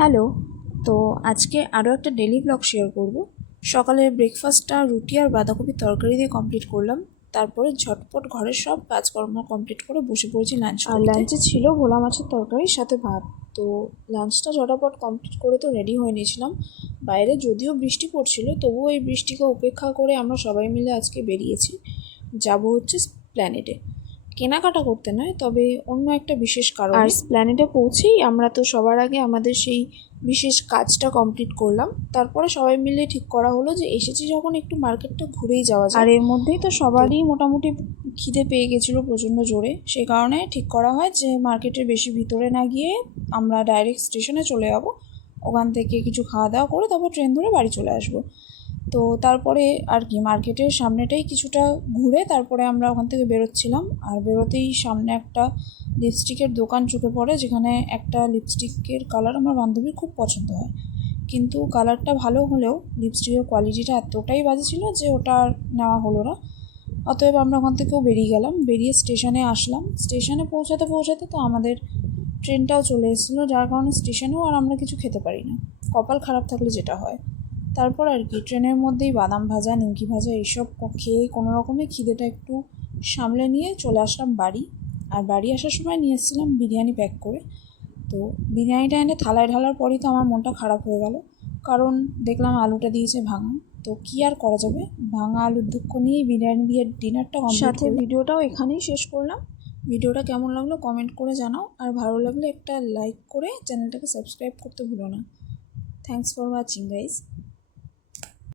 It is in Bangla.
হ্যালো। তো আজকে আরও একটা ডেলি ব্লগ শেয়ার করব। সকালের ব্রেকফাস্টটা রুটি আর বাঁধাকপির তরকারি দিয়ে কমপ্লিট করলাম। তারপরে ঝটপট ঘরের সব কাজকর্ম কমপ্লিট করে বসে পড়েছি লাঞ্চ করতে। আর লাঞ্চে ছিল ভোলা মাছের তরকারির সাথে ভাত। তো লাঞ্চটা ঝটাপট কমপ্লিট করে তো রেডি হয়ে নিয়েছিলাম। বাইরে যদিও বৃষ্টি পড়ছিল, তবুও এই বৃষ্টিকে উপেক্ষা করে আমরা সবাই মিলে আজকে বেরিয়েছি। যাব হচ্ছে প্ল্যানেটে, কেনাকাটা করতে নয়, তবে অন্য একটা বিশেষ কারণ। আর প্ল্যানেটে পৌঁছেই আমরা তো সবার আগে আমাদের সেই বিশেষ কাজটা কমপ্লিট করলাম। তারপরে সবাই মিলে ঠিক করা হলো যে এসেছি যখন একটু মার্কেটটা ঘুরেই যাওয়া যায়। আর এর মধ্যেই তো সবারই মোটামুটি খিদে পেয়ে গেছিলো প্রচণ্ড জোরে। সেই কারণে ঠিক করা হয় যে মার্কেটের বেশি ভিতরে না গিয়ে আমরা ডাইরেক্ট স্টেশনে চলে যাবো। ওখান থেকে কিছু খাওয়া দাওয়া করে তারপর ট্রেন ধরে বাড়ি চলে আসবো। তো তারপরে আর কি মার্কেটের সামনেটাই কিছুটা ঘুরে তারপরে আমরা ওখান থেকে বেরোচ্ছিলাম। আর বেরোতেই সামনে একটা লিপস্টিকের দোকান চোখে পড়ে, যেখানে একটা লিপস্টিকের কালার আমার বান্ধবীর খুব পছন্দ হয়, কিন্তু কালারটা ভালো হলেও লিপস্টিকের কোয়ালিটিটা এতটাই বাজে ছিল যে ওটা আর নেওয়া হলো না। অতএব আমরা ওখান থেকেও বেরিয়ে গেলাম। বেরিয়ে স্টেশনে আসলাম। স্টেশনে পৌঁছাতে পৌঁছাতে তো আমাদের ট্রেনটাও চলে এসেছিলো, যার কারণে স্টেশনেও আর আমরা কিছু খেতে পারি না, কপাল খারাপ থাকলে যেটা হয়। তারপর আর কি ট্রেনের মধ্যেই বাদাম ভাজা, নিমকি ভাজা এইসব খেয়ে কোনো রকমে খিদেটা একটু সামলে নিয়ে চলে আসলাম বাড়ি। আর বাড়ি আসার সময় নিয়ে এসেছিলাম বিরিয়ানি প্যাক করে। তো বিরিয়ানিটা এনে থালায় ঢালার পরই তো আমার মনটা খারাপ হয়ে গেল, কারণ দেখলাম আলুটা দিয়েছে ভাঙা। তো কী আর করা যাবে, ভাঙা আলুর দুঃখ নিয়েই বিরিয়ানি দিয়ে ডিনারটা কমপ্লিট। সাথে ভিডিওটাও এখানেই শেষ করলাম। ভিডিওটা কেমন লাগলো কমেন্ট করে জানাও, আর ভালো লাগলে একটা লাইক করে চ্যানেলটাকে সাবস্ক্রাইব করতে ভুলো না। Thanks for watching guys.